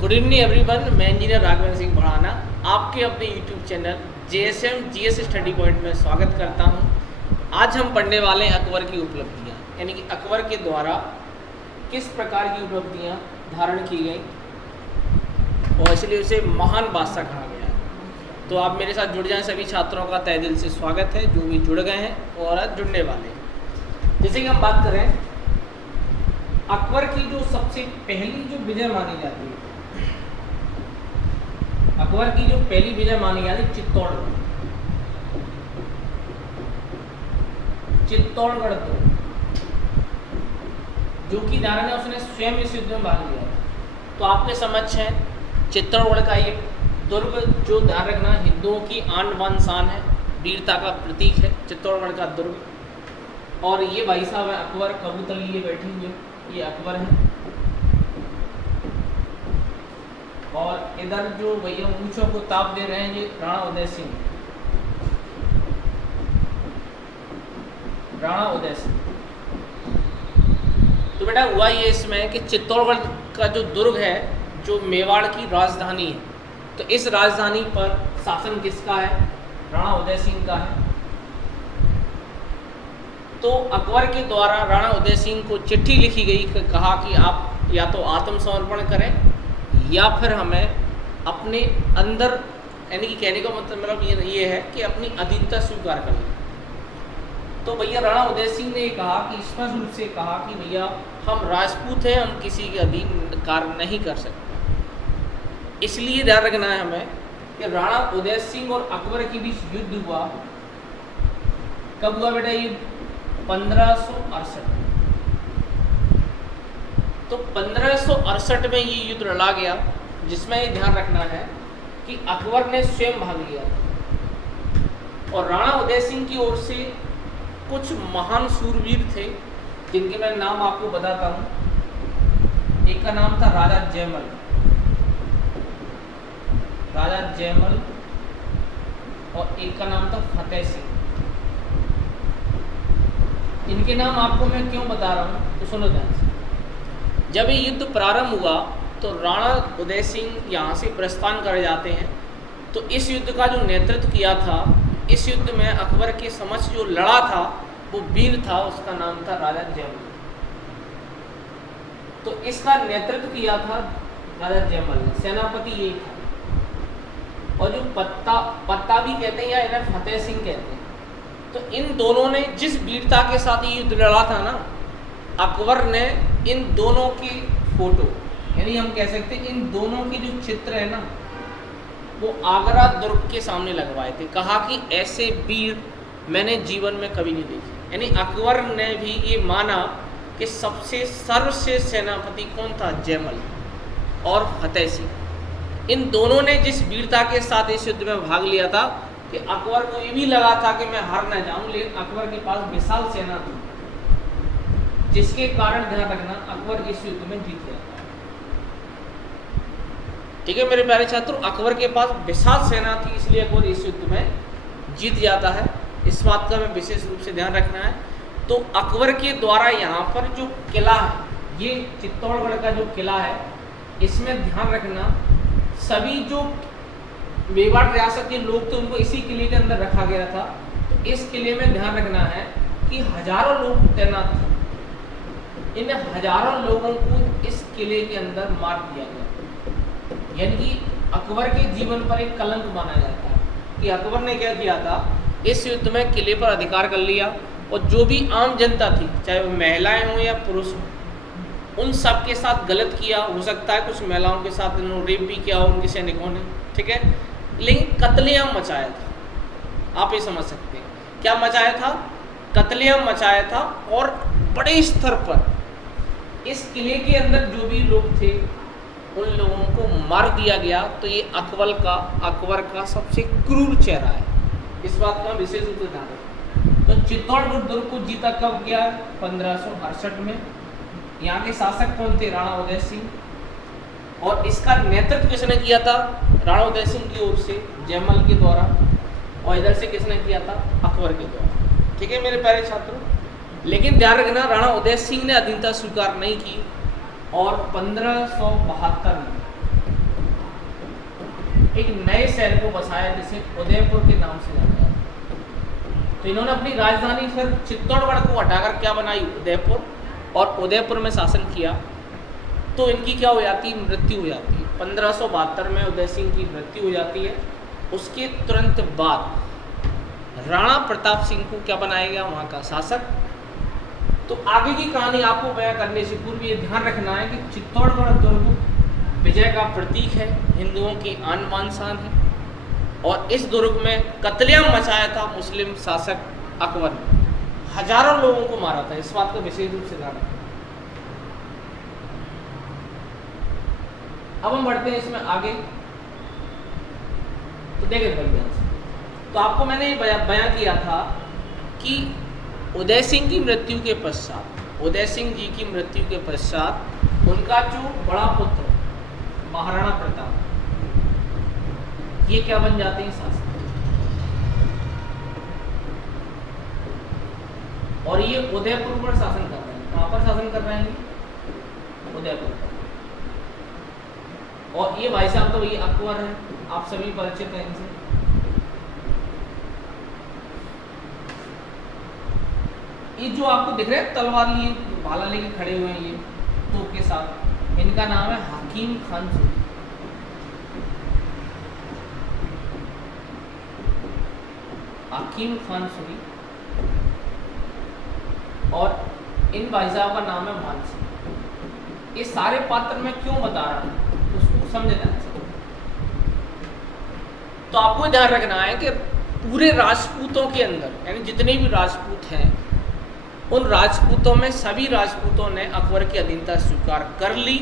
Good evening everyone. मैं engineer Raghavendra Singh बढ़ाना आपके अपने YouTube channel JSM GS study point में स्वागत करता हूं। आज हम पढ़ने वाले हैं अकबर की उपलब्धियां, यानी कि अकबर के द्वारा किस प्रकार की उपलब्धियां धारण की गई और इसलिए उसे महान बादशाह कहा गया है। तो आप मेरे साथ जुड़ जाएं। सभी छात्रों का तहे दिल से स्वागत है जो भी जुड़ गए हैं और आज जुड़ने वाले हैं। जैसे कि हम बात करें अकबर की जो सबसे पहली जो विजय मानी जाती है, अकबर की जो पहली विजय मानी जाती है चित्तौड़गढ़ दुर्ग, जो कि दारा ने उसने स्वयं इस युद्ध में भाग लिया। तो आपके समक्ष है चित्तौड़गढ़ का ये दुर्ग, जो ध्यान रखना हिंदुओं की आन बान शान है, वीरता का प्रतीक है चित्तौड़गढ़ का दुर्ग। और ये भाई साहब है अकबर, कबूतर लिए बैठे हुए, ये अकबर है। और इधर जो भैया ऊंचों को ताप दे रहे हैं ये राणा उदय सिंह, राणा उदय सिंह। तो बेटा हुआ ये इसमें कि चित्तौड़गढ़ का जो दुर्ग है, जो मेवाड़ की राजधानी है, तो इस राजधानी पर शासन किसका है? राणा उदय सिंह का है। तो अकबर के द्वारा राणा उदय सिंह को चिट्ठी लिखी गई, कहा कि आप या तो आत्मसमर्पण करें या फिर हमें अपने अंदर, यानी कि कहने का मतलब ये है कि अपनी अधीनता स्वीकार कर लें। तो भैया राणा उदय सिंह ने कहा कि स्पष्ट रूप से कहा कि भैया हम राजपूत हैं, हम किसी के अधीन कार्य नहीं कर सकते। इसलिए ध्यान रखना है हमें कि राणा उदय सिंह और अकबर के बीच युद्ध हुआ। कब हुआ बेटा युद्ध? 1568। तो 1568 में ये युद्ध लड़ा गया, जिसमें ये ध्यान रखना है कि अकबर ने स्वयं भाग लिया और राणा उदय सिंह की ओर से कुछ महान शूरवीर थे, जिनके मैं नाम आपको बताता हूँ। एक का नाम था राजा जयमल, राजा जयमल, और एक का नाम था फतेह सिंह। इनके नाम आपको मैं क्यों बता रहा हूँ तो सुनो ध्यान से। जब ये युद्ध प्रारंभ हुआ तो राणा उदय सिंह यहाँ से प्रस्थान कर जाते हैं। तो इस युद्ध का जो नेतृत्व किया था, इस युद्ध में अकबर के समक्ष जो लड़ा था वो वीर था, उसका नाम था राजा जयमल। तो इसका नेतृत्व किया था राजा जयमल ने, सेनापति यही था। और जो पत्ता भी कहते हैं या इन्हें फतेह सिंह कहते हैं। तो इन दोनों ने जिस वीरता के साथ ये युद्ध लड़ा था ना, अकबर ने इन दोनों की फोटो, यानी हम कह सकते हैं इन दोनों की जो चित्र है ना, वो आगरा दुर्ग के सामने लगवाए थे। कहा कि ऐसे वीर मैंने जीवन में कभी नहीं देखे। यानी अकबर ने भी ये माना कि सबसे सर्वश्रेष्ठ सेनापति कौन था? जयमल और फतेह सिंह। इन दोनों ने जिस वीरता के साथ इस युद्ध में भाग लिया था कि अकबर को ये भी लगा था कि मैं हार न जाऊं, लेकिन अकबर के पास विशाल सेना थी, जिसके कारण ध्यान रखना अकबर इस युद्ध में जीत गया। ठीक है मेरे प्यारे छात्रों, अकबर के पास विशाल सेना थी, इसलिए अकबर इस युद्ध में जीत जाता है। इस बात का हमें विशेष रूप से ध्यान रखना है। तो अकबर के द्वारा यहाँ पर जो किला है, ये चित्तौड़गढ़ का जो किला है, इसमें ध्यान रखना सभी जो मेवाड़ रियासत के लोग थे उनको इसी किले के अंदर रखा गया था। तो इस किले में ध्यान रखना है कि हजारों लोग तैनात थे। इन हजारों लोगों को इस किले के अंदर मार दिया गया, यानी कि अकबर के जीवन पर एक कलंक माना जाता है कि अकबर ने क्या किया था, इस युद्ध में किले पर अधिकार कर लिया और जो भी आम जनता थी, चाहे वो महिलाएं हों या पुरुष हों, उन सब के साथ गलत किया। हो सकता है कुछ महिलाओं के साथ इन्होंने रेप भी किया हो उनके सैनिकों ने, ठीक है, लेकिन कत्लेआम मचाया था। आप ये समझ सकते हैं क्या मचाया था? कत्लेआम मचाया था। और बड़े स्तर पर इस किले के अंदर जो भी लोग थे उन लोगों को मार दिया गया। तो ये अकबर का सबसे क्रूर चेहरा है। इस बात का विशेष रूप से ध्यान रखें। तो चित्तौड़गढ़ दुर्ग को जीता कब गया? 1568 में। यहाँ के शासक कौन थे? राणा उदय सिंह। और इसका नेतृत्व किसने किया था? राणा उदय सिंह की ओर से जयमल के द्वारा, और इधर से किसने किया था? अकबर के द्वारा। ठीक है मेरे प्यारे छात्रों, लेकिन ध्यान रखना राणा उदय सिंह ने अधीनता स्वीकार नहीं की और 1572 में एक नए शहर को बसाया जिसे उदयपुर के नाम से जाना जाता। तो इन्होंने अपनी राजधानी फिर चित्तौड़गढ़ को हटाकर क्या बनाई, उदयपुर, और उदयपुर में शासन किया। तो इनकी क्या हो जाती है, मृत्यु हो जाती है। 1572 में उदय सिंह की मृत्यु हो जाती है। उसके तुरंत बाद राणा प्रताप सिंह को क्या बनाया गया, वहाँ का शासक। तो आगे की कहानी आपको बयां करने से पूर्व ये ध्यान रखना है कि चित्तौड़गढ़ दुर्ग विजय का प्रतीक है, हिंदुओं की आन बान शान है। और इस दुर्ग में कत्लेआम मचाया था मुस्लिम शासक अकबर ने, हजारों लोगों को मारा था। इस बात को विशेष रूप से ध्यान रखना। अब हम बढ़ते हैं इसमें आगे। तो देखें भाई, तो आपको मैंने बयां किया था कि उदय सिंह की मृत्यु के पश्चात, उदय सिंह जी की मृत्यु के पश्चात उनका जो बड़ा पुत्र महाराणा प्रताप, ये क्या बन जाते हैं, शासक। और ये उदयपुर पर शासन कर रहे हैं। कहां पर शासन कर रहे हैं, उदयपुर पर। और ये भाई साहब तो ये अकबर है, आप सभी परिचित हैं इनसे। ये जो आपको दिख रहे हैं तलवार लिए भाला लेके खड़े हुए हैं ये तोप के साथ, इनका नाम है हकीम खान सूरी। हकीम खान सूरी। और इन भाई साहब का नाम है मान सिंह। ये सारे पात्र मैं क्यों बता रहा हूं, उसको समझ ध्यान से। तो आपको ध्यान रखना है कि पूरे राजपूतों के अंदर, यानी जितने भी राजपूत हैं, उन राजपूतों में सभी राजपूतों ने अकबर की अधीनता स्वीकार कर ली,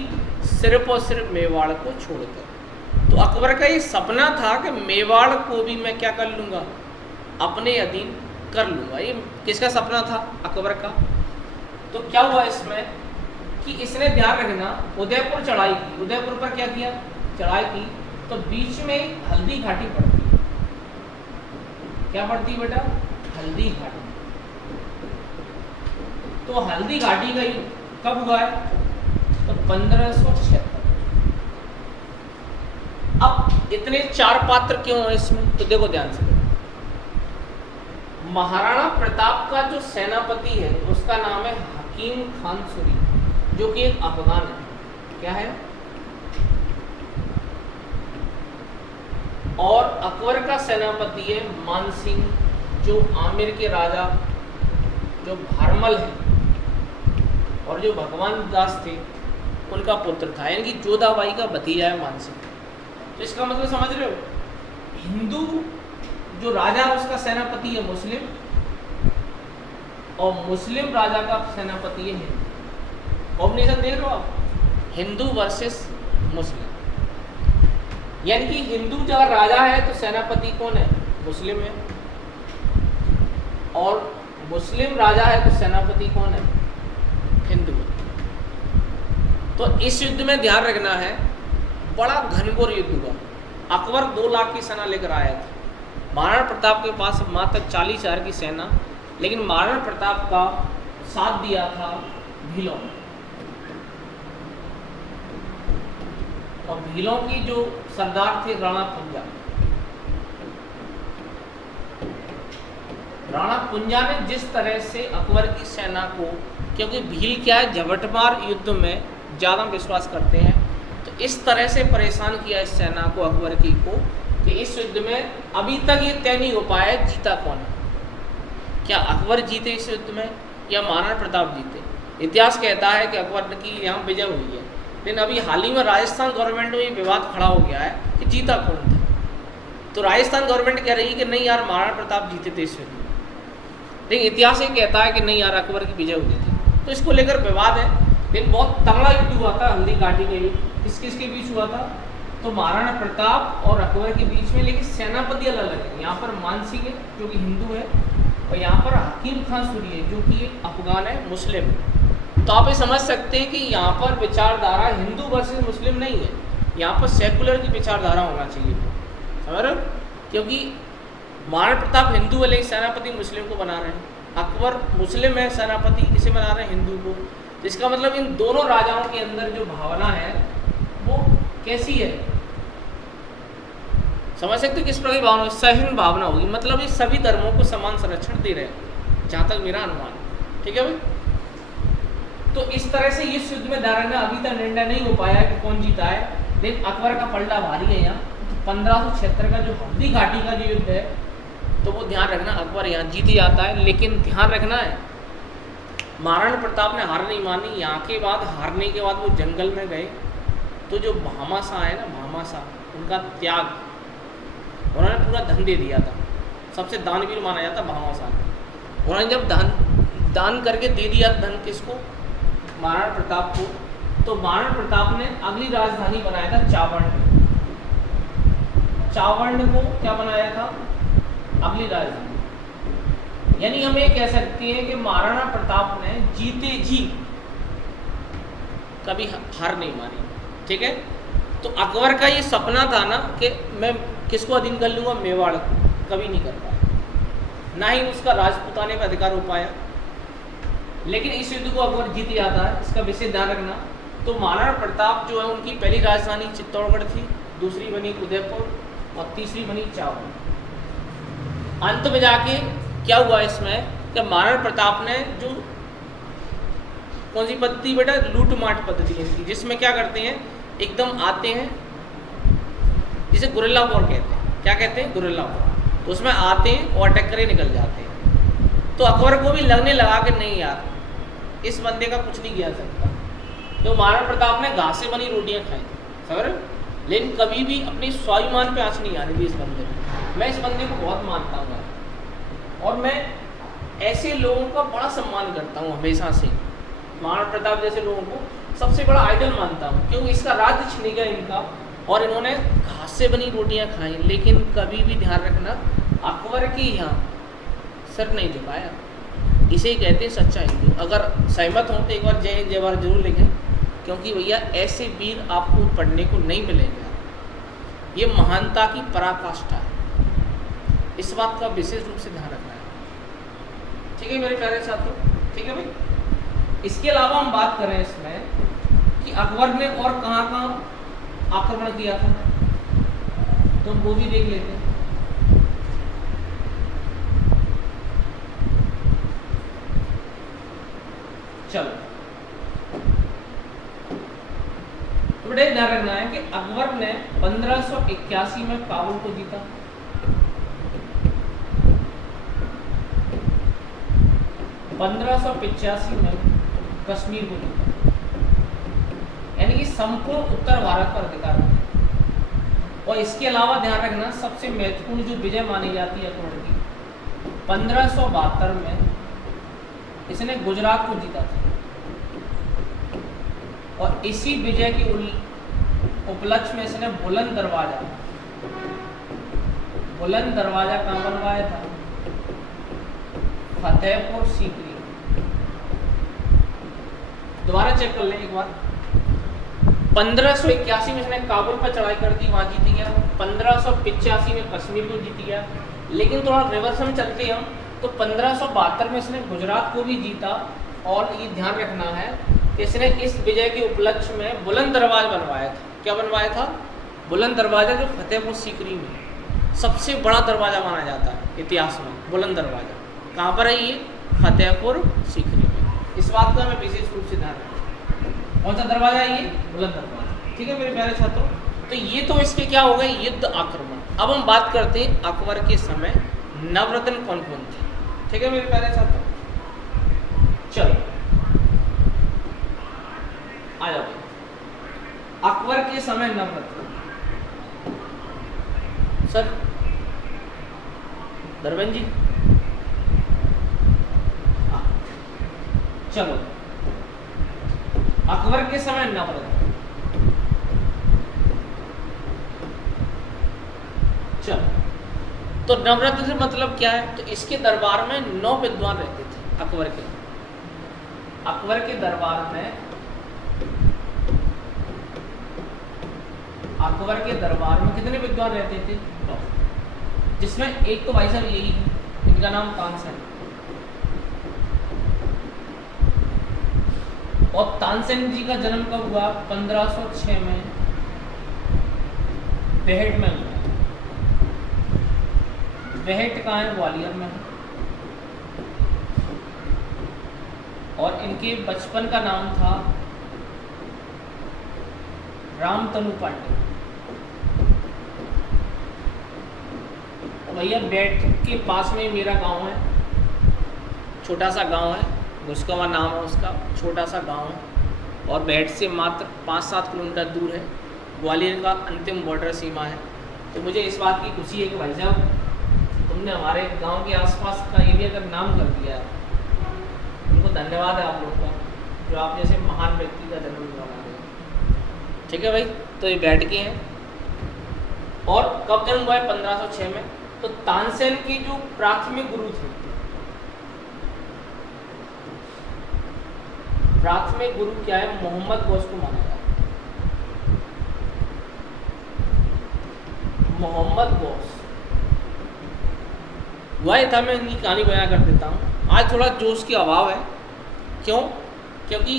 सिर्फ और सिर्फ मेवाड़ को छोड़कर। तो अकबर का ये सपना था कि मेवाड़ को भी मैं क्या कर लूँगा, अपने अधीन कर लूँगा। ये किसका सपना था, अकबर का। तो क्या हुआ इसमें कि इसने ध्यान रखना, उदयपुर चढ़ाई की, उदयपुर पर क्या किया, चढ़ाई की। तो बीच में हल्दी घाटी पड़ती है। क्या पड़ती है बेटा, हल्दी घाटी। तो हल्दी घाटी का युद्ध कब हुआ है, तो 1576। अब इतने चार पात्र क्यों हैं इसमें, तो देखो ध्यान से। महाराणा प्रताप का जो सेनापति है उसका नाम है हकीम खान सूरी, जो कि एक अफगान है। क्या है, और अकबर का सेनापति है मान सिंह, जो आमिर के राजा जो भारमल है और जो भगवान दास थे उनका पुत्र था, यानी कि जोधाबाई का भतीजा है मान सिंह। तो इसका मतलब समझ रहे हो, हिंदू जो राजा है उसका सेनापति है मुस्लिम, और मुस्लिम राजा का सेनापति है हिंदू। कॉम्बिनेशन देख रहे हो आप, हिंदू वर्सेस मुस्लिम। यानी कि हिंदू जब राजा है तो सेनापति कौन है, मुस्लिम है, और मुस्लिम राजा है तो सेनापति कौन है, हिंदू। तो इस युद्ध में ध्यान रखना है, बड़ा घनघोर युद्ध हुआ। अकबर 2 लाख की सेना लेकर आया था। महाराणा प्रताप के पास मात्र 40,000 की सेना, लेकिन महाराणा प्रताप का साथ दिया था भीलों। और भीलों की जो सरदार थे राणा पुंजा। राणा पुंजा ने जिस तरह से अकबर की सेना को, क्योंकि भील क्या है, झपटमार युद्ध में ज़्यादा विश्वास करते हैं, तो इस तरह से परेशान किया इस सेना को, अकबर की को, कि इस युद्ध में अभी तक ये तय नहीं हो पाया जीता कौन है। क्या अकबर जीते इस युद्ध में या महाराणा प्रताप जीते। इतिहास कहता है कि अकबर की यहाँ विजय हुई है, लेकिन अभी हाल ही में राजस्थान गवर्नमेंट में ये विवाद खड़ा हो गया है कि जीता कौन था। तो राजस्थान गवर्नमेंट कह रही है कि नहीं यार, महाराणा प्रताप जीते थे इस युद्ध में, लेकिन इतिहास ये कहता है कि नहीं यार, अकबर की विजय हुई थी। तो इसको लेकर विवाद है, लेकिन बहुत तगड़ा युद्ध हुआ था हल्दी घाटी का युद्ध। किस किस के बीच हुआ था, तो महाराणा प्रताप और अकबर के बीच में, लेकिन सेनापति अलग अलग है। यहाँ पर मान सिंह है जो कि हिंदू है, और यहाँ पर हकीम खान सूरी है जो कि एक अफगान है, मुस्लिम है। तो आप ये समझ सकते हैं कि यहाँ पर विचारधारा हिंदू वर्सेस मुस्लिम नहीं है, यहाँ पर सेकुलर की विचारधारा होना चाहिए, समझ रहे हो? क्योंकि महाराणा प्रताप हिंदू है लेकिन सेनापति मुस्लिम को बना रहे हैं, अकबर मुस्लिम है, सेनापति किसे बना रहे हैं, हिंदू को। तो इसका मतलब इन दोनों राजाओं के अंदर जो भावना है वो कैसी है, समझ सकते हो किस प्रकार की भावना, सहिष्णु भावना होगी, मतलब ये सभी धर्मों को समान संरक्षण दे रहे हैं, जहाँ तक मेरा अनुमान है। ठीक है भाई। तो इस तरह से इस युद्ध में दारंगा अभी तक निर्णय नहीं हो पाया है कि कौन जीता है, लेकिन अकबर का पलटा भारी है यहाँ। 1576 का जो हल्दी घाटी का जो युद्ध है, तो वो ध्यान रखना अकबर यहाँ जीत जाता है। लेकिन ध्यान रखना है महाराणा प्रताप ने हार नहीं मानी। यहाँ के बाद हारने के बाद वो जंगल में गए, तो जो भामाशाह है ना, भामाशाह, उनका त्याग, उन्होंने पूरा धन दे दिया था, सबसे दानवीर माना जाता भामाशाह। उन्होंने जब दान करके दे दिया धन किसको, महाराणा प्रताप को, तो महाराणा प्रताप ने अगली राजधानी बनाया था चावर्ण। चावर्ण को क्या बनाया था, अगली राजधानी। यानी हम ये कह सकते हैं कि महाराणा प्रताप ने जीते जी कभी हार नहीं मानी। ठीक है। तो अकबर का ये सपना था ना कि मैं किसको अधीन कर लूँगा, मेवाड़ को, कभी नहीं कर पाया, ना ही उसका राजपूताने पर अधिकार हो पाया। लेकिन इस युद्ध को अकबर जीत जाता है, इसका विशेष ध्यान रखना। तो महाराणा प्रताप जो है, उनकी पहली राजधानी चित्तौड़गढ़ थी, दूसरी बनी उदयपुर और तीसरी बनी चावल। अंत में जाके क्या हुआ इसमें कि महाराणा प्रताप ने जो कौन सी पद्धति बेटा, लूट माट पद्धति इनकी, जिसमें क्या करते हैं, एकदम आते हैं, जिसे गुरिल्ला वॉर कहते हैं। क्या कहते हैं, गुरिल्ला वॉर। तो उसमें आते हैं और अटैक करके निकल जाते हैं। तो अकबर को भी लगने लगा कि नहीं यार, इस बंदे का कुछ नहीं किया सकता। तो महाराणा प्रताप ने घास से बनी रोटियां खाई, समझ रहे हो? लेकिन कभी भी अपनी स्वाभिमान पे आँच नहीं आने दी इस बंदे ने। मैं इस बंदे को बहुत मानता हूँ और मैं ऐसे लोगों का बड़ा सम्मान करता हूँ हमेशा से। महाराणा प्रताप जैसे लोगों को सबसे बड़ा आइडल मानता हूँ, क्योंकि इसका राज्य छिन गया इनका और इन्होंने घास से बनी रोटियां खाई। लेकिन कभी भी ध्यान रखना, अकबर के यहाँ सर नहीं झुकाया। इसे ही कहते हैं सच्चा हिंदू। अगर सहमत हो तो एक बार जय हिंद जय भारत जरूर लिखें, क्योंकि भैया ऐसे वीर आपको पढ़ने को नहीं मिलेंगे। ये महानता की पराकाष्ठा है, इस बात का विशेष रूप से ध्यान रखना है। ठीक है मेरे प्यारे साथियों, ठीक है भाई। इसके अलावा हम बात करें इसमें कि अकबर ने और कहाँ कहाँ आक्रमण किया था, तो वो भी देख लेते हैं। चलो, तो बेटा ध्यान रखना है कि अकबर ने 1581 में काबुल को जीता, 1585 में कश्मीर को जीता, यानी कि संपूर्ण उत्तर भारत पर अधिकार था। और इसके अलावा ध्यान रखना, सबसे महत्वपूर्ण जो विजय मानी जाती है अकबर की, 1572 में इसने गुजरात को जीता था। और इसी विजय के उपलक्ष्य में इसने बुलंद दरवाजा कहाँ बनवाया था, फतेहपुर सीकरी। दोबारा चेक कर लें एक बार। 1581 में इसने काबुल पर चढ़ाई कर दी, वहां जीत गया। 1585 में कश्मीर को जीत गया। लेकिन थोड़ा रिवर्स में चलते हम तो 1572 में इसने गुजरात को भी जीता। और ये ध्यान रखना है कि इसने इस विजय के उपलक्ष्य में बुलंद दरवाजा बनवाया था। क्या बनवाया था? बुलंद दरवाजा, जो फतेहपुर सीकरी में सबसे बड़ा दरवाजा माना जाता है इतिहास में। बुलंद दरवाजा कहाँ पर है? ये फतेहपुर सीकरी में। इस बात का मैं विशेष रूप से ध्यान रखूँ। कौन सा दरवाजा है ये? बुलंद दरवाजा। ठीक है मेरे प्यारे छात्रों, तो ये तो इसके क्या हो गए, युद्ध आक्रमण। अब हम बात करते हैं अकबर के समय नवरत्न कौन कौन थे। ठीक है मेरे प्यारे छात्रों, चलो आ जाओ। अकबर के समय नवरत्न, सर धर्मेंद्र जी, चलो अकबर के समय नवरत्न। चलो, तो नवरत्न से मतलब क्या है? तो इसके दरबार में 9 विद्वान रहते थे। अकबर के दरबार में कितने विद्वान रहते थे? 9। जिसमें एक तो भाई साहब यही है, इनका नाम तानसेन। और तानसेन जी का जन्म कब हुआ? 1506 में बेहट में हुआ। बेहट कहाँ है? ग्वालियर में है। और इनके बचपन का नाम था रामतनु पांडे। तो भैया बेहट के पास में मेरा गांव है, छोटा सा गांव है, घुसकवा नाम है उसका, छोटा सा गांव है। और बेहट से मात्र 5-7 किलोमीटर दूर है, ग्वालियर का अंतिम बॉर्डर सीमा है। तो मुझे इस बात की खुशी है कि भाई साहब तुमने हमारे गांव के आसपास का एरिया का नाम कर दिया है। उनको धन्यवाद है आप लोग का, जो आप जैसे महान व्यक्ति का जन्म दिलवा रहे हैं। ठीक है भाई, तो ये बेहट के हैं। और कब जन्म हुआ है? 1506 में। तो तानसेन के जो प्राथमिक गुरु थे, प्राथमिक गुरु क्या है? मोहम्मद गौस को माना जाता है। मोहम्मद गौस वह था, मैं इनकी कहानी बयां कर देता हूँ। आज थोड़ा जोश की अभाव है। क्यों? क्योंकि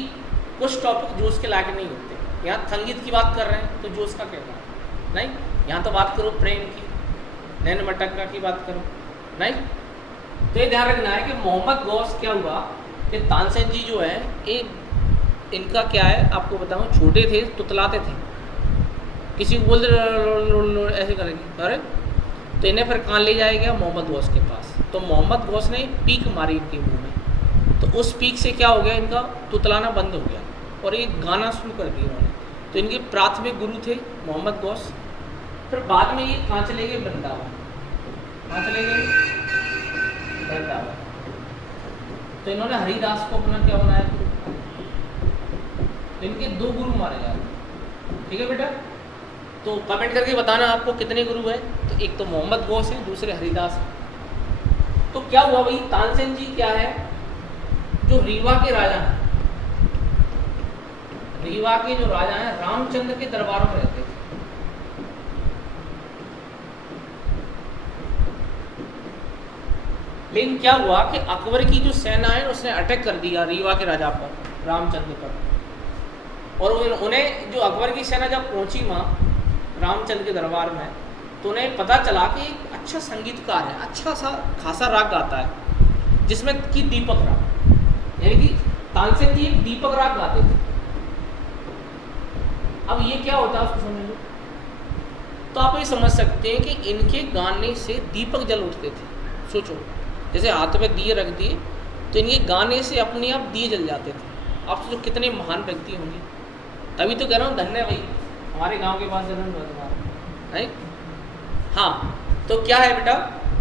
कुछ टॉपिक जोश के लायक नहीं होते। यहाँ संगीत की बात कर रहे हैं तो जोश का क्या बात नहीं, यहाँ तो बात करो प्रेम की, नैन मटक्का की बात करो नहीं। तो ये ध्यान रखना है कि मोहम्मद गौस क्या हुआ कि तानसेन जी जो है एक इनका क्या है आपको बताऊँ, छोटे थे, तुतलाते थे, किसी को बोल दे ऐसे करेंगे, अरे तो इन्हें फिर कहाँ ले जाया गया? मोहम्मद गौस के पास। तो मोहम्मद गौस ने पीक मारी इनके मुंह में, तो उस पीक से क्या हो गया? इनका तुतलाना बंद हो गया और ये गाना शुरू कर दिया उन्होंने। तो इनके प्राथमिक गुरु थे मोहम्मद गौस। फिर बाद में ये कहाँ चले गए? वृंदावन। कहाँ चले गए? वृंदावन। तो इन्होंने हरिदास को अपना क्या बनाया? गुरु। तो इनके 2 गुरु मारे जाते। ठीक है बेटा, तो कमेंट करके बताना आपको कितने गुरु हैं। तो एक तो मोहम्मद गौस है, दूसरे हरिदास है। तो क्या हुआ भाई, तानसेन जी क्या है, जो रीवा के राजा हैं, रीवा के जो राजा हैं रामचंद्र के दरबार में रहते थे। लेकिन क्या हुआ कि अकबर की जो सेना है उसने अटैक कर दिया रीवा के राजा पर, रामचंद्र पर। और उन्हें जो अकबर की सेना जब पहुंची वहाँ रामचंद्र के दरबार में, तो उन्हें पता चला कि एक अच्छा संगीतकार है, अच्छा सा खासा राग गाता है, जिसमें कि दीपक राग, यानी कि तानसेन जी एक दीपक राग गाते थे। अब ये क्या होता है उसको समझ लो। तो आप ये समझ सकते हैं कि इनके गाने से दीपक जल उठते थे। सोचो, जैसे हाथ में दिए रख दिए तो इनके गाने से अपने आप दिए जल जाते थे। आप सोचो कितने महान व्यक्ति होंगे। तभी तो कह रहा हूँ धन्य भाई हमारे गांव के पास जन्म हुआ तुम्हारा, नहीं? हाँ, तो क्या है बेटा,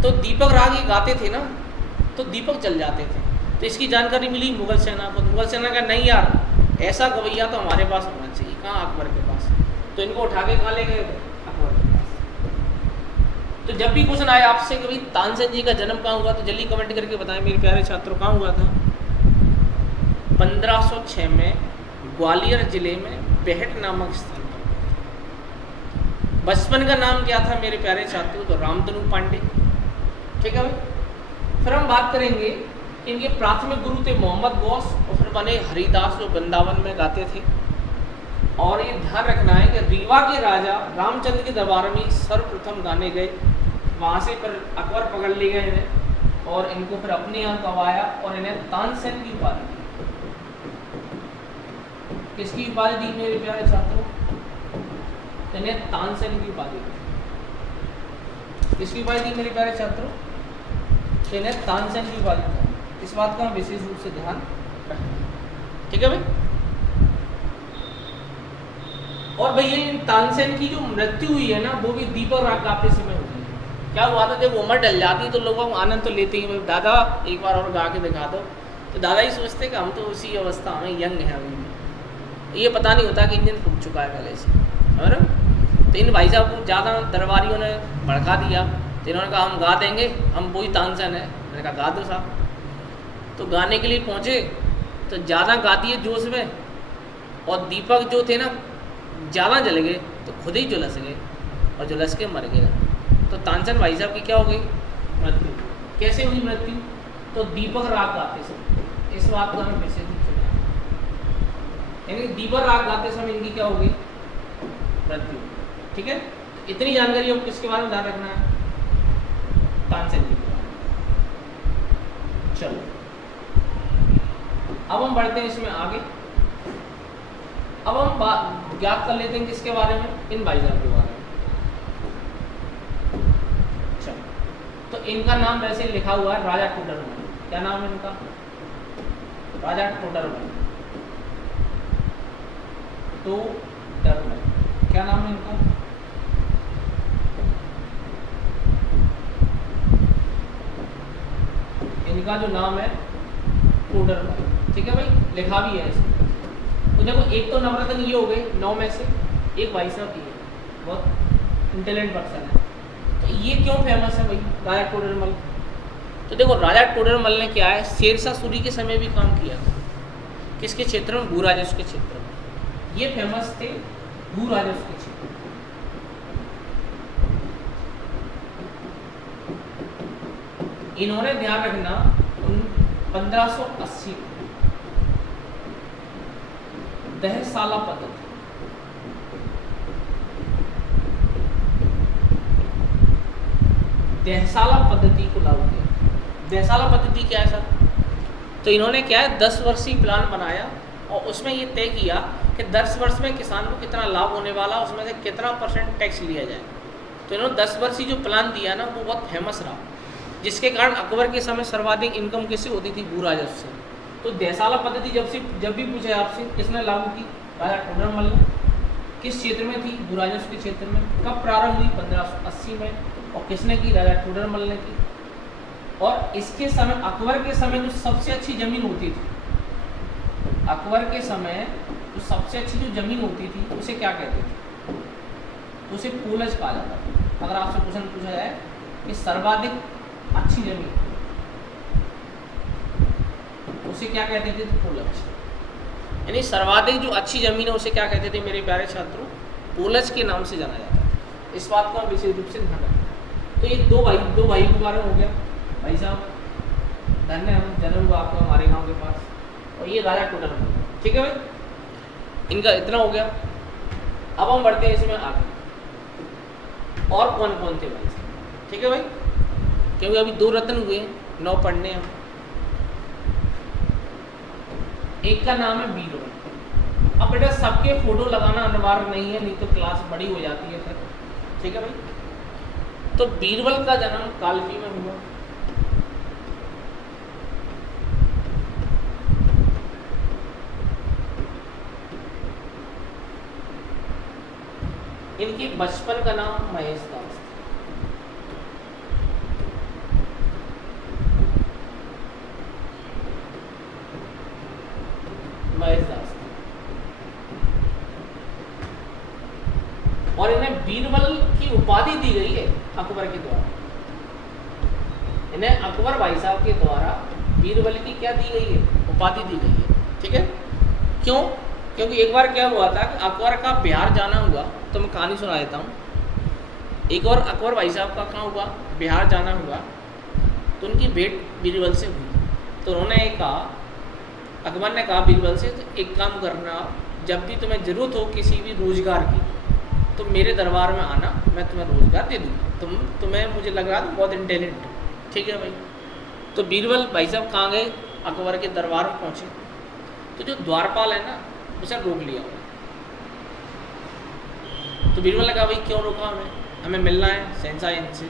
तो दीपक राग ये गाते थे ना, तो दीपक जल जाते थे। तो इसकी जानकारी मिली मुगल सेना को। मुगल सेना का नहीं यार, ऐसा गवैया तो हमारे पास होना चाहिए। कहाँ? अकबर के पास। तो इनको उठा के कहाँ ले गए? अकबर के पास। तो जब भी क्वेश्चन आए आपसे कि भाई तानसेन जी का जन्म कहाँ हुआ, तो जल्दी कमेंट करके बताएं मेरे प्यारे छात्रों, कहाँ हुआ था? 1506 में ग्वालियर जिले में बेहट नामक स्थान पर। बचपन का नाम क्या था मेरे प्यारे छात्रों? तो रामतनु पांडे। ठीक है भाई। फिर हम बात करेंगे इनके प्राथमिक गुरु थे मोहम्मद गौस, और फिर बने हरिदास जो वृंदावन में गाते थे। और ये ध्यान रखना है कि रीवा के राजा रामचंद्र के दरबार में सर्वप्रथम गाने गए, वहाँ से फिर अकबर पकड़ ले गए इन्हें और इनको फिर अपने यहाँ गवाया और इन्हें तानसेन की उपाधि दी। किसकी उपाधि दी मेरे प्यारे छात्रों? इन्हें तानसेन की उपाधि दी। किसकी उपाधि दी मेरे प्यारे छात्रों? इन्हें तानसेन की उपाधि दी। इस बात का हम विशेष रूप से ध्यान रखें। ठीक है भाई। और भैया तानसेन की जो मृत्यु हुई है ना, वो भी दीपक राग गाते समय हुई है। क्या हुआ था, जब उम्र डल जाती तो लोग आनंद तो लेते ही, दादा एक बार और गा के दिखा दो। तो दादा ही सोचते कि हम तो उसी अवस्था में यंग हैं अभी, ये पता नहीं होता कि इंजन फूट चुका है पहले से। और तो इन भाई साहब को ज़्यादा दरबारियों ने भड़का दिया, तो इन्होंने कहा हम गा देंगे, हम वही तानसेन है। मैंने कहा गा दो साहब। तो गाने के लिए पहुँचे तो ज़्यादा गा दिए जोश में, और दीपक जो थे ना ज़्यादा जल गए, तो खुद ही झुलस गए और झुलस के मर गए। तो तानसेन भाई साहब की क्या हो गई? मृत्यु। कैसे हुई मृत्यु? तो दीपक राग गाते समय। इस बात को हमें विशेष रूप से ध्यान, यानी दीपक राग गाते समय इनकी क्या हो गई? मृत्यु। ठीक है, इतनी जानकारी अब किसके बारे में ध्यान रखना है? तानसेन जी के बारे में। चलो अब हम बढ़ते हैं इसमें आगे। अब हम बात ज्ञात कर लेते हैं किसके बारे में, इन भाईजान के बारे में। चलो तो इनका नाम वैसे लिखा हुआ है राजा टोडरमल। क्या नाम है इनका, राजा टोडरमल। टोडरमल क्या नाम है इनका, इनका जो नाम है टोडरमल। ठीक है भाई, लिखा भी है इसमें। तो देखो एक तो नवरत्न ये हो गए 9 में से, एक भाई साहब ये बहुत इंटेलिजेंट पर्सन है। तो ये क्यों फेमस है भाई राजा टोडरमल। तो देखो राजा टोडरमल ने क्या है, शेरशाह सूरी के समय भी काम किया था। किसके क्षेत्र में, भूराजस्व के क्षेत्र में। ये फेमस थे भूराजस्व के क्षेत्र में। इन्होंने ध्यान रखना 1580 दहसाला पद्धति, दहसाला पद्धति को लागू किया। दहसाला पद्धति क्या है सर, तो इन्होंने क्या है 10 वर्षीय प्लान बनाया और उसमें ये तय किया कि 10 वर्ष में किसान को कितना लाभ होने वाला, उसमें से कितना % टैक्स लिया जाए। तो इन्होंने 10 वर्षीय जो प्लान दिया ना वो बहुत फेमस रहा, जिसके कारण अकबर के समय सर्वाधिक इनकम किससे होती थी, भूराजस्व से। तो दहसाला पद्धति जब भी पूछे आपसे किसने लागू की, राजा टोडरमल ने। किस क्षेत्र में थी, भूराजस्व के क्षेत्र में। कब प्रारंभ हुई, 1580 में। और किसने की, राजा टोडरमल ने की। और इसके समय अकबर के समय जो सबसे अच्छी जमीन होती थी, अकबर के समय जो सबसे अच्छी जो जमीन होती थी उसे क्या कहते थे, उसे पोलज कहा जाता था। अगर आपसे क्वेश्चन पूछा जाए कि सर्वाधिक अच्छी जमीन उसे क्या कहते थे, तो पोलज। यानी सर्वाधिक जो अच्छी जमीन है उसे क्या कहते थे मेरे प्यारे छात्रों, पोलज के नाम से जाना जाता था। इस बात को हम विशेष रूप से ध्यान रखें। तो ये दो भाई के बारे में हो गया। भाई साहब धन्य हम जन्म हुआ आपको हमारे गांव के पास, और ये राजा टोडरमल। ठीक है भाई, इनका इतना हो गया। अब हम बढ़ते हैं इसमें आगे, और कौन कौन थे भाई साहब। ठीक है भाई, क्योंकि अभी 2 रत्न हुए, 9 पढ़ने हम। एक का नाम है बीरबल। अब बेटा सबके फोटो लगाना अनिवार्य नहीं है, नहीं तो क्लास बड़ी हो जाती है फिर। ठीक है भाई, तो बीरबल का जन्म कालपी में हुआ। इनके बचपन का नाम महेश दास था। महेश दास था। और इन्हें बीरबल की उपाधि दी गई है अकबर के द्वारा। इन्हें अकबर भाई साहब के द्वारा बीरबल की क्या दी गई है, उपाधि दी गई है। ठीक है, क्यों, क्योंकि एक बार क्या हुआ था कि अकबर का बिहार जाना हुआ। तो मैं कहानी सुना देता हूँ। एक और अकबर भाई साहब का कहाँ हुआ, बिहार जाना हुआ। तो उनकी भेंट बीरबल से हुई। तो उन्होंने कहा, अकबर ने कहा बीरबल से, एक काम करना, जब भी तुम्हें ज़रूरत हो किसी भी रोज़गार की तो मेरे दरबार में आना, मैं तुम्हें रोज़गार दे दूँगा। तुम्हें मुझे लग रहा था बहुत इंटेलिजेंट हो। ठीक है भाई, तो बीरबल भाई साहब कहाँ गए, अकबर के दरबार में पहुँचे। तो जो द्वारपाल है ना उसे रोक लिया उन्होंने। तो बीरबल ने कहा भाई क्यों रोका हमें मिलना है शहंशाह इनसे।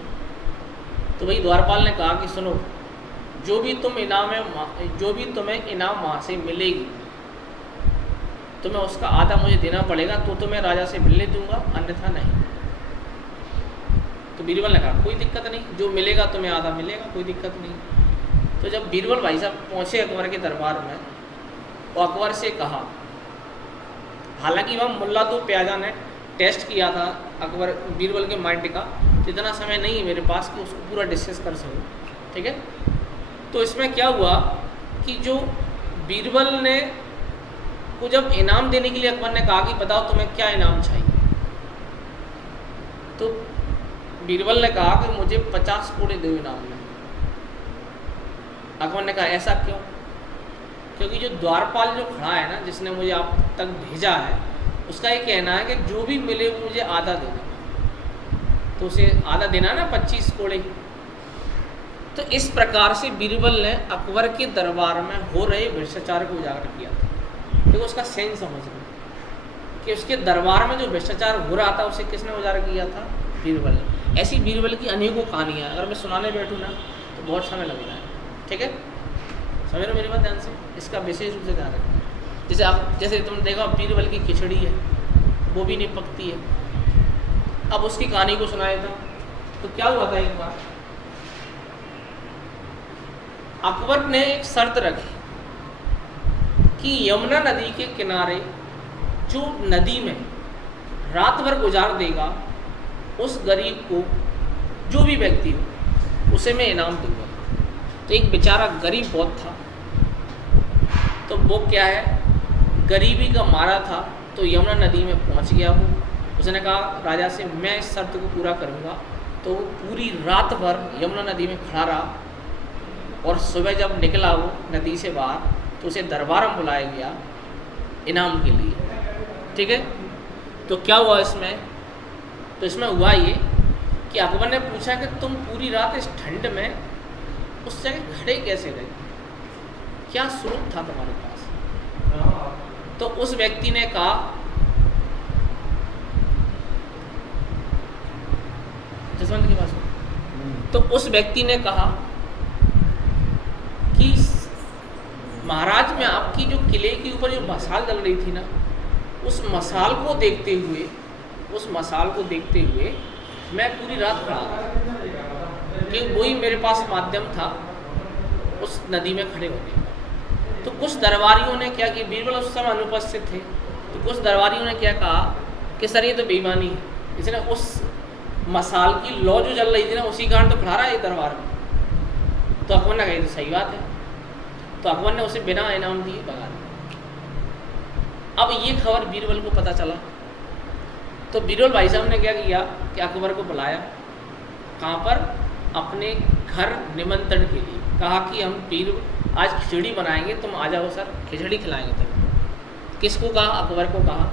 तो भाई द्वारपाल ने कहा कि सुनो, जो भी तुम्हें इनाम वहाँ से मिलेगी तुम्हें उसका आधा मुझे देना पड़ेगा, तो तुम्हें राजा से मिलने दूंगा, अन्यथा नहीं। तो बीरबल ने कहा कोई दिक्कत नहीं, जो मिलेगा तुम्हें आधा मिलेगा, कोई दिक्कत नहीं। तो जब बीरबल भाई साहब पहुँचे अकबर के दरबार में, वो अकबर से कहा, हालांकि वह मुल्ला तो प्याजा ने टेस्ट किया था अकबर बीरबल के माइंड का, तो इतना समय नहीं है मेरे पास कि उसको पूरा डिस्कस कर सकूँ। ठीक है, तो इसमें क्या हुआ कि जो बीरबल ने को जब इनाम देने के लिए अकबर ने कहा कि बताओ तुम्हें क्या इनाम चाहिए, तो बीरबल ने कहा कि मुझे 50 कोड़े दो इनाम में। अकबर ने कहा ऐसा क्यों, क्योंकि जो द्वारपाल जो खड़ा है ना, जिसने मुझे आप तक भेजा है, उसका ये कहना है कि जो भी मिले वो मुझे आधा देना। तो उसे आधा देना ना 25 कोड़े। तो इस प्रकार से बीरबल ने अकबर के दरबार में हो रहे भ्रष्टाचार को उजागर किया था। देखो उसका सेंस समझ लो कि उसके दरबार में जो भ्रष्टाचार हो रहा था उसे किसने उजागर किया था? बीरबल ने। ऐसी बीरबल की अनेकों कहानियाँ, अगर मैं सुनाने बैठूँ ना तो बहुत समय लगता है। ठीक है, समझ रहे हो मेरी बात ध्यान से? इसका विशेष रूप से ध्यान रखना। जैसे तुम देखो बीरबल की खिचड़ी है, वो भी नहीं पकती है। अब उसकी कहानी को सुनाया था तो क्या हुआ था, एक बार अकबर ने एक शर्त रखी कि यमुना नदी के किनारे जो नदी में रात भर गुजार देगा उस गरीब को, जो भी व्यक्ति हो, उसे मैं इनाम दूंगा। तो एक बेचारा गरीब बहुत था, तो वो क्या है, गरीबी का मारा था, तो यमुना नदी में पहुंच गया वो। उसने कहा राजा से मैं इस शर्त को पूरा करूंगा। तो वो पूरी रात भर यमुना नदी में खड़ा रहा और सुबह जब निकला वो नदी से बाहर तो उसे दरबार में बुलाया गया इनाम के लिए। ठीक है, तो क्या हुआ इसमें? तो इसमें हुआ ये कि अकबर ने पूछा कि तुम पूरी रात इस ठंड में उस जगह खड़े कैसे रहे, क्या स्रोत था तुम्हारे पास? तो उस व्यक्ति ने कहा जसवंत के पास, तो उस व्यक्ति ने कहा कि महाराज मैं आपकी जो किले के ऊपर जो मसाल जल रही थी ना, उस मसाल को देखते हुए मैं पूरी रात खड़ा था, कि वही मेरे पास माध्यम था उस नदी में खड़े होने। तो कुछ दरबारियों ने क्या किया, बीरबल उस समय अनुपस्थित थे, तो कुछ दरबारियों ने क्या कहा कि सर ये तो बेईमानी है, इसने उस मसाल की लौ जो जल रही थी ना उसी कारण तो खड़ा रहा है दरबार में। तो अकबर ने कहा तो सही बात है, तो अकबर ने उसे बिना इनाम दिए भगा दिया। अब ये खबर बीरबल को पता चला, तो बीरबल भाई साहब ने क्या किया कि अकबर को बुलाया, कहाँ पर, अपने घर निमंत्रण के लिए। कहा कि हम आज खिचड़ी बनाएंगे, तुम आ जाओ सर, खिचड़ी खिलाएंगे तुम। किसको कहा? अकबर को कहा।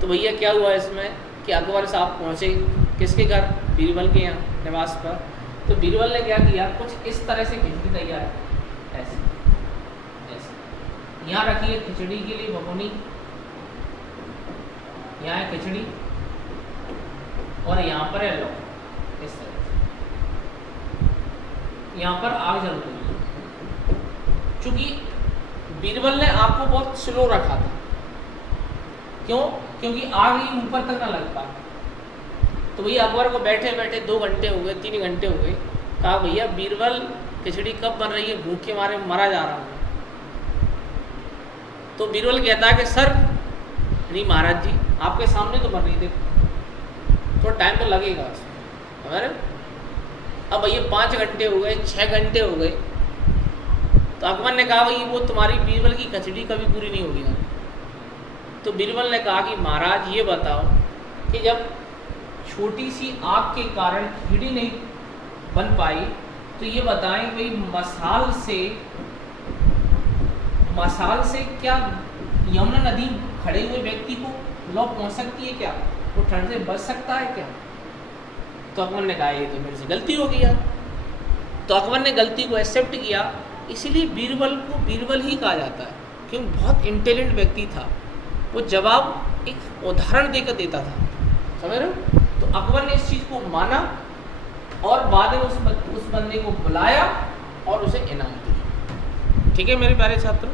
तो भैया क्या हुआ इसमें कि अकबर साहब पहुँचे किसके घर? बीरबल के यहाँ निवास पर। तो बीरबल ने क्या किया, कुछ इस तरह से खिचड़ी तैयार है, ऐसे यहाँ रखी है खिचड़ी के लिए भगोनी, यहाँ है खिचड़ी और यहाँ पर है लौ, इस तरह से यहाँ पर आग जल रही है। चूंकि बीरबल ने आग को बहुत स्लो रखा था, क्यों? क्योंकि आग ही ऊपर तक ना लग पाए। तो भैया अकबर को बैठे बैठे 2 घंटे हो गए, 3 घंटे हो गए। कहा भैया बीरबल खिचड़ी कब बन रही है, भूख के मारे मरा जा रहा हूँ। तो बीरबल कहता है कि सर नहीं महाराज जी, आपके सामने तो बन रही थी, थोड़ा टाइम तो लगेगा हमारे। अब भैया 5 घंटे हो गए, 6 घंटे हो गए। तो अकबर ने कहा भाई वो तुम्हारी बीरबल की खिचड़ी कभी पूरी नहीं होगी। तो बीरबल ने कहा कि महाराज ये बताओ कि जब छोटी सी आग के कारण खिचड़ी नहीं बन पाई, तो ये बताएं भाई मसाल से क्या यमुना नदी खड़े हुए व्यक्ति को लौ पहुंच सकती है क्या? वो ठंड से बच सकता है क्या? तो अकबर ने कहा ये तो मेरे से गलती हो गई यार। तो अकबर ने गलती को एक्सेप्ट किया, इसीलिए बीरबल को बीरबल ही कहा जाता है, क्योंकि बहुत इंटेलिजेंट व्यक्ति था। वो जवाब एक उदाहरण देकर देता था, समझ रहे हो? तो अकबर ने इस चीज़ को माना और बाद में उस बंदे को बुलाया और उसे इनाम दिया। ठीक है मेरे प्यारे छात्रों,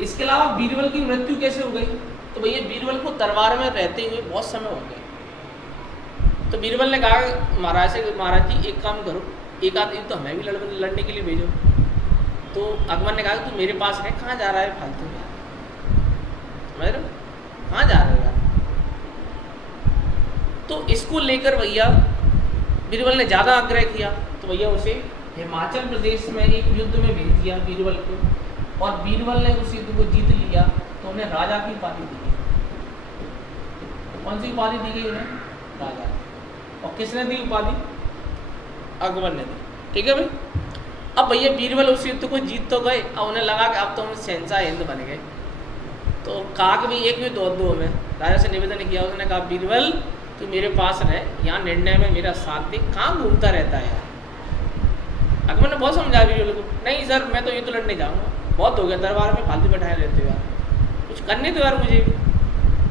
इसके अलावा बीरबल की मृत्यु कैसे हो गई? तो भैया बीरबल को दरबार में रहते हुए बहुत समय हो गया। तो बीरबल ने कहा महाराज से, महाराज जी एक काम करो, एक आदमी तो हमें भी लड़ने के लिए भेजो। तो अकबर ने कहा तू मेरे पास है, कहाँ जा रहा है फालतू में, समझ रहे हो, कहाँ जा रहे हो यार? तो इसको लेकर भैया बीरबल ने ज़्यादा आग्रह किया, तो भैया उसे हिमाचल प्रदेश में एक युद्ध में भेज दिया बीरबल को, और बीरबल ने उस युद्ध को जीत लिया। तो उन्हें राजा की उपाधि दी गई। कौन सी उपाधि दी गई उन्हें? राजा। और किसने दी उपाधि? अकबर ने दी। ठीक है भाई। अब भैया बीरबल उस युद्ध को जीत तो गए, अब उन्हें लगा कि अब तो हम शहंशाह हिंद बन गए। तो कहा कि भाई एक भी दो में राजा से निवेदन किया। उसने कहा बीरबल तू मेरे पास रह, यहाँ निर्णय में मेरा साथ दे, कहाँ घूमता रहता है यार, अकबर ने बहुत समझाया बीरबल को, नहीं सर मैं तो ये तो लड़ने जाऊँगा, बहुत हो गया दरबार में फालतू बैठाए रहते हो यार, कुछ करने दो यार मुझे भी।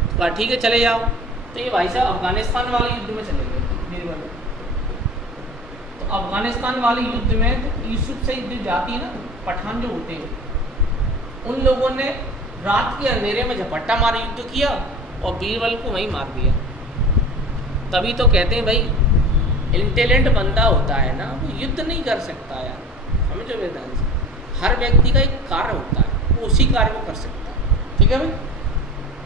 तो कहा ठीक है चले जाओ। तो ये भाई साहब अफगानिस्तान वाले युद्ध में चले गए बीरबल। तो अफगानिस्तान वाले युद्ध में तो यूसुफ से युद्ध जाती है ना, पठान जो होते हैं, उन लोगों ने रात के अंधेरे में झपट्टा मार युद्ध किया और बीरबल को वहीं मार दिया। तभी तो कहते हैं भाई इंटेलिजेंट बंदा होता है ना, वो युद्ध नहीं कर सकता यार, समझो वेदांत से। हर व्यक्ति का एक कार्य होता है, वो उसी कार्य को कर सकता है, ठीक है भाई।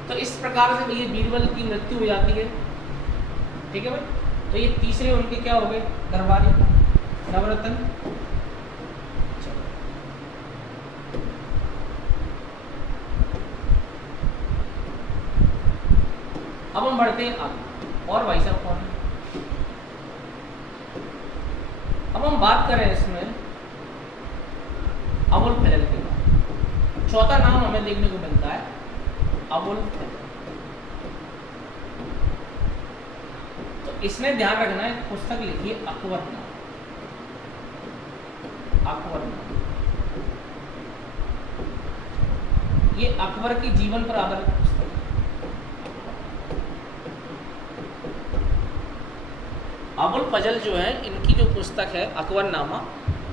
तो इस प्रकार से ये बीरबल की मृत्यु हो जाती है, ठीक है भाई। तो ये तीसरे उनके क्या हो गए दरबारी नवरत्न। अब हम बढ़ते हैं आगे, और भाई साहब कौन है। अब हम बात करें इसमें अबुल फजल के बाद, चौथा नाम हमें देखने को मिलता है अबुल फजल। तो इसमें ध्यान रखना है, पुस्तक लिखिए अकबरनामा। अकबरनामा ये अकबर के जीवन पर आधारित पुस्तक है। अबुल फजल जो है, इनकी जो पुस्तक है अकबरनामा,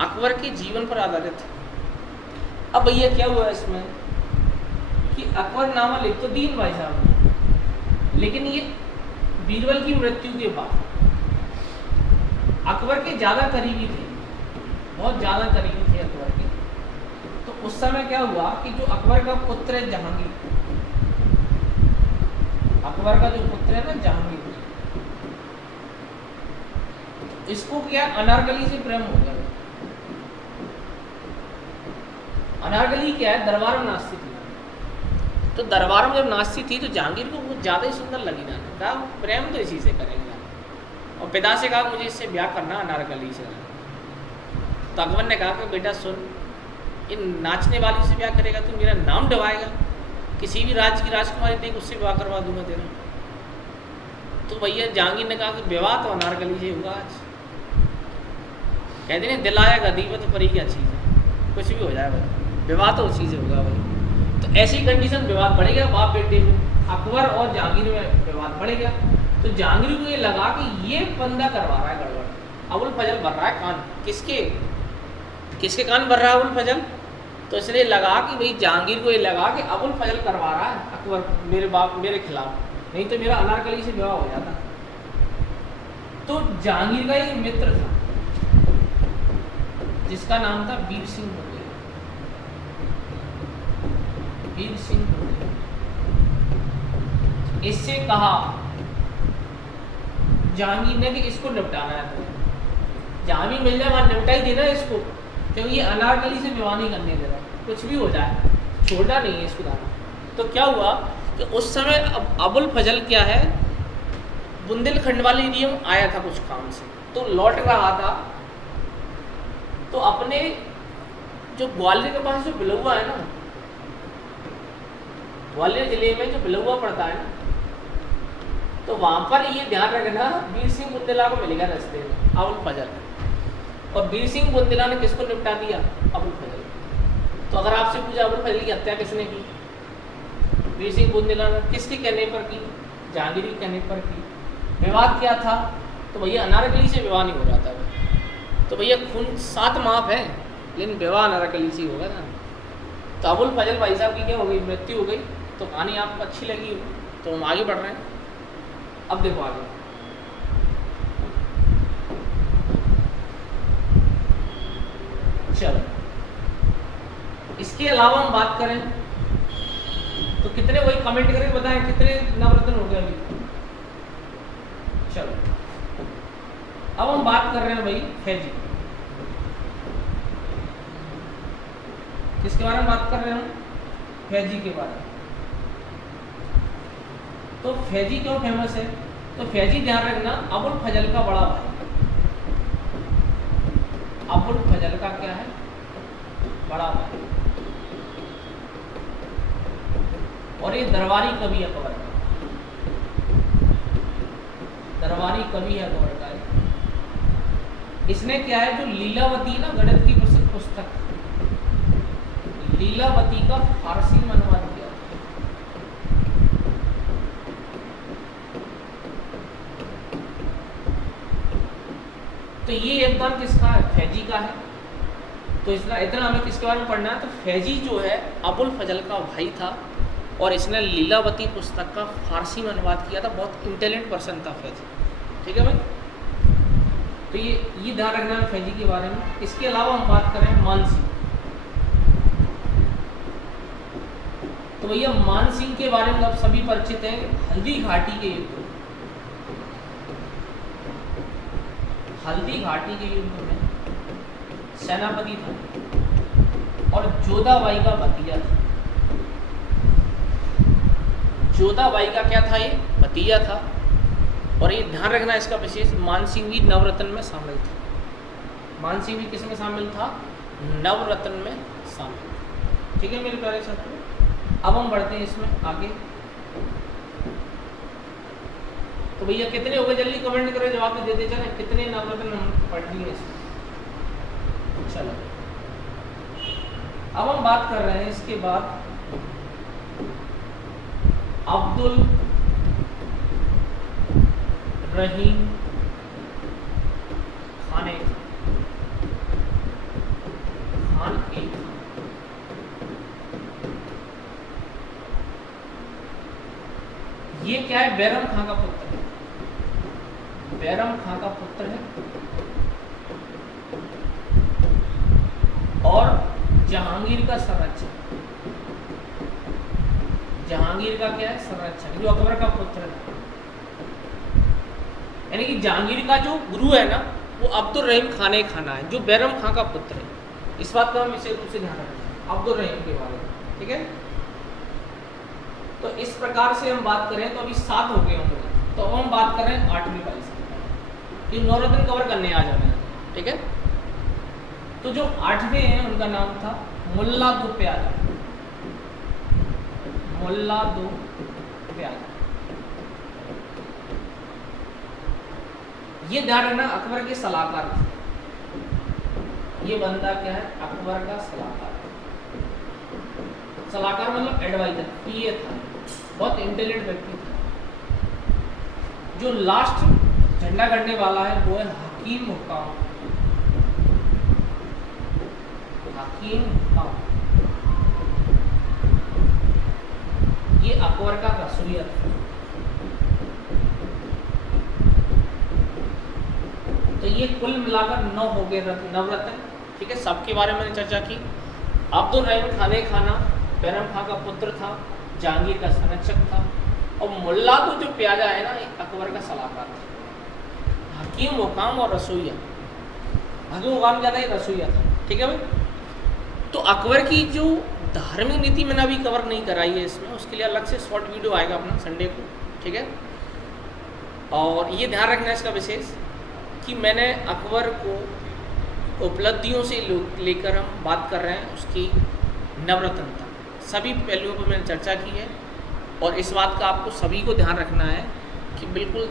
अकबर के जीवन पर आधारित है। अब भैया क्या हुआ इसमें कि अकबरनामा लिख तो दीन भाई साहब ने, लेकिन ये बीरबल की मृत्यु के बाद अकबर के ज़्यादा करीबी थे, बहुत ज़्यादा करीबी थे अकबर के। तो उस समय क्या हुआ कि जो अकबर का पुत्र है जहांगीर, अकबर का जो पुत्र है ना जहांगीर, इसको क्या अनारकली से प्रेम हो गया। अनारकली क्या है, दरबार में नाचती थी। तो दरबार में जब नाचती थी तो जहांगीर को वो ज़्यादा ही सुंदर लगी ना, कहा प्रेम तो इसी से करेंगे। और पिता से कहा मुझे इससे ब्याह करना अनारकली से। तो अकबर ने कहा कि बेटा सुन, इन नाचने वाली से ब्याह करेगा तो मेरा नाम डबाएगा, किसी भी राज्य की राजकुमारी देख उससे ब्याह करवा दूंगा तेरा। तो भैया जहांगीर ने कहा कि विवाह तो अनारकली से होगा आज। कहते नहीं दिल आया गदीबत परी क्या चीज़ है, कुछ भी हो जाए भाई, विवाह तो उसी से होगा भाई। तो ऐसी कंडीशन विवाद बढ़ेगा बाप बेटे में, अकबर और जहांगीर में विवाद बढ़ेगा। तो जहांगीर को ये लगा कि ये बंदा करवा रहा है गड़बड़, अबुल फजल भर रहा है कान। किसके कान भर रहा है अबुल फजल? तो इसलिए लगा कि भाई जहांगीर को ये लगा कि अबुल फजल करवा रहा है अकबर मेरे खिलाफ, नहीं तो मेरा अनारकली से विवाह हो जाता। तो जहांगीर का एक मित्र था जिसका नाम था वीर सिंह बुंदेला। वीर सिंह बुंदेला इससे कहा जहांगीर ने कि इसको निपटाना है, तो जहां भी मिल जाए वहां निपटा ही देना इसको, क्योंकि ये अनारकली से विवाह नहीं करने दे रहा, कुछ भी हो जाए छोड़ना नहीं है इसको दाना। तो क्या हुआ कि उस समय अबुल फजल क्या है, बुंदेलखंड वाले एरिया में आया था कुछ काम से, तो लौट रहा था। तो अपने जो ग्वालियर के पास जो बिलौआ है ना, ग्वालियर जिले में जो बिलौआ पड़ता है ना, तो वहां पर ये ध्यान रखना वीर सिंह बुंदेला को मिलेगा रास्ते में अबुल फजल। और वीर सिंह बुंदेला ने किसको निपटा दिया? अबुल फजल। तो अगर आपसे पूछा अबुल फजल की हत्या किसने की, वीर सिंह बुंदेला ने किसके कहने पर की? जहांगीर के कहने पर की। विवाद क्या था? तो भैया अनारकली से विवाह नहीं हो रहा था, तो भैया खून 7 माफ है, लेकिन विवाह अनारकली से होगा ना। तो अबुल फजल भाई साहब की क्या हो गई, मृत्यु हो गई। तो कहानी आपको अच्छी लगी तो हम आगे बढ़ रहे हैं। अब देखो आगे, चलो इसके अलावा हम बात करें तो कितने, वही कमेंट करके बताएं कितने नवरत्न हो गए अभी। चलो अब हम बात कर रहे हैं भाई फैजी, किसके बारे में बात कर रहे हैं हम? फैजी के बारे में। तो फैजी क्यों फेमस है? तो फैजी ध्यान रखना अबुल फजल का बड़ा भाई, अबुल फजल का क्या है? बड़ा भाई। और ये दरबारी कवि अकबर का, दरबारी कवि है अकबर का। इसने क्या है, जो लीलावती ना गणित की प्रसिद्ध पुस्तक लीलावती का फारसी में अनुवाद किया। तो ये योगदान किसका है, फैजी का है। तो इतना हमें किसके बारे में पढ़ना है, तो फैजी जो है अबुल फजल का भाई था और इसने लीलावती पुस्तक का फारसी में अनुवाद किया था। बहुत इंटेलिजेंट पर्सन था फैजी, ठीक है भाई। तो ये ध्यान रखना है फैजी के बारे में। इसके अलावा हम बात करें मान सिंह, तो भैया मान सिंह के बारे में आप सभी परिचित हैं। हल्दी घाटी के युद्ध, हल्दी घाटी के युद्ध में सेनापति था और जोधाबाई का भतीजा था। जोधाबाई का क्या था, ये भतीजा था। और ये ध्यान रखना इसका विशेष, मान सिंह भी नवरत्न में शामिल था। मान सिंह भी किस में शामिल था, नवरत्न में शामिल। ठीक है मेरे प्यारे छात्रों, अब हम बढ़ते हैं इसमें आगे। तो भैया कितने हो गए, जल्दी कमेंट करो, जवाब तो देते चले, कितने नवरत्न हम पढ़ लिए इसमें। चलो अब हम बात कर रहे हैं इसके बाद अब्दुल रहीम खान एक। ये क्या है, बैरम खां का पुत्र है, बैरम खां का पुत्र है और जहांगीर का संरक्षक। जहांगीर का क्या है, संरक्षक, जो अकबर का पुत्र है। यानी कि जहांगीर का जो गुरु है ना, वो अब्दुल रहीम खान खाना है, जो बैरम खां का पुत्र है। इस बात का हम विशेष रूप से ध्यान रखें अब्दुल रहीम के बारे में, ठीक है। तो इस प्रकार से हम बात करें तो अभी 7 हो गए होंगे। तो अब हम बात कर रहे हैं 8वीं बारी से, कि नवरत्न कवर करने आ जाना है, ठीक है। तो जो 8वें हैं उनका नाम था मुल्ला दो प्याजा, मुल्ला दो प्याजा। ये ध्यान रखना अकबर के सलाहकार थे। ये बंदा क्या है, अकबर का सलाहकार। सलाहकार मतलब एडवाइजर, पीए था, बहुत इंटेलिजेंट व्यक्ति था। जो लास्ट झंडा गड़ने वाला है वो है हकीम हुक्काम, हकीम हुक्काम। ये अकबर का रसोइया था। तो ये कुल मिलाकर 9 हो गए नवरत्न, ठीक है। सबके बारे में मैंने चर्चा की। अब्दुल रहीम खाना बैरम खां का पुत्र था, जहांगीर का संरक्षक था, और मुल्ला तो जो प्याजा है ना, अकबर का सलाहकार था। हकीम हुकाम और रसोइया, हकीम हुकाम ज़्यादा ही रसोइया था, ठीक है भाई। तो अकबर की जो धार्मिक नीति मैंने अभी कवर नहीं कराई है इसमें, उसके लिए अलग से शॉर्ट वीडियो आएगा अपना संडे को, ठीक है। और ये ध्यान रखना इसका विशेष कि मैंने अकबर को उपलब्धियों से लेकर हम बात कर रहे हैं उसकी नवरत्न तक, सभी पहलुओं पर मैंने चर्चा की है। और इस बात का आपको सभी को ध्यान रखना है कि बिल्कुल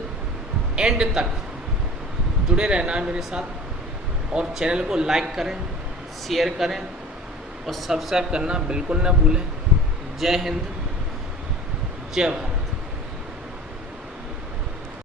एंड तक जुड़े रहना है मेरे साथ, और चैनल को लाइक करें, शेयर करें और सब्सक्राइब करना बिल्कुल ना भूलें। जय हिंद, जय भारत।